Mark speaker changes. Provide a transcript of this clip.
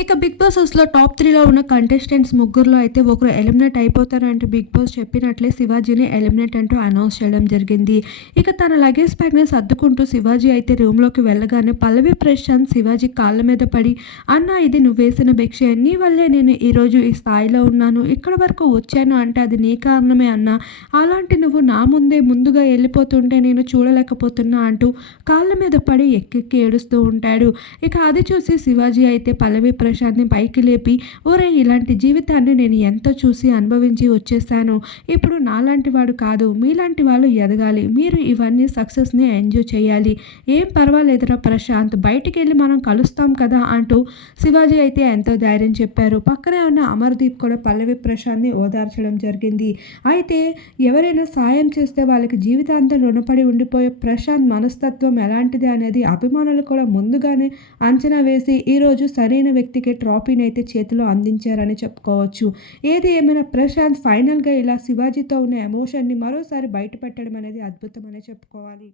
Speaker 1: ఇక big boss హౌస్లో top త్రీలో ఉన్న కంటెస్టెంట్స్ ముగ్గురులో అయితే ఒకరు ఎలిమినేట్ అయిపోతారంటూ బిగ్ బాస్ చెప్పినట్లే శివాజీని ఎలిమినేట్ అంటూ అనౌన్స్ చేయడం జరిగింది. ఇక తన లగేజ్ బ్యాగ్ని సర్దుకుంటూ శివాజీ అయితే రూమ్లోకి వెళ్ళగానే పల్లవి ప్రశాంత్ శివాజీ కాళ్ళ మీద పడి అన్న ఇది నువ్వు వేసిన భిక్ష. నీ వల్లే నేను ఈరోజు ఈ స్థాయిలో ఉన్నాను. ఇక్కడ వరకు వచ్చాను అంటే అది నీ కారణమే అన్న. అలాంటి నువ్వు నా ముందే ముందుగా వెళ్ళిపోతుంటే నేను చూడలేకపోతున్నా అంటూ కాళ్ళ మీద పడి ఎక్కెక్కి ఏడుస్తూ ఉంటాడు. ఇక అది చూసి శివాజీ అయితే పల్లవి ప్రశాంత్ని పైకి లేపి ఒరే ఇలాంటి జీవితాన్ని నేను ఎంతో చూసి అనుభవించి వచ్చేసాను? ఇప్పుడు నాలాంటి వాడు కాదు. మీలాంటి వాళ్ళు ఎదగాలి. మీరు ఇవన్నీ సక్సెస్ని ఎంజాయ్ చేయాలి. ఏం పర్వాలేదురా ప్రశాంత్. బయటికి వెళ్ళి మనం కలుస్తాం కదా అంటూ శివాజీ అయితే ఎంతో ధైర్యం చెప్పారు. పక్కనే ఉన్న అమర్దీప్ కూడా పల్లవి ప్రశాంత్ని ఓదార్చడం జరిగింది. అయితే ఎవరైనా సాయం చేస్తే వాళ్ళకి జీవితాంతం రుణపడి ఉండిపోయే ప్రశాంత్ మనస్తత్వం ఎలాంటిది అనేది అభిమానులు కూడా ముందుగానే అంచనా వేసి ఈరోజు సరైన వ్యక్తి వ్యక్తికి ట్రాఫీని అయితే చేతిలో అందించారని చెప్పుకోవచ్చు. ఏది ఏమైనా ప్రశాంత్ ఫైనల్గా ఇలా శివాజీతో ఉన్న ఎమోషన్ని మరోసారి బయటపెట్టడం అనేది అద్భుతం అనే చెప్పుకోవాలి.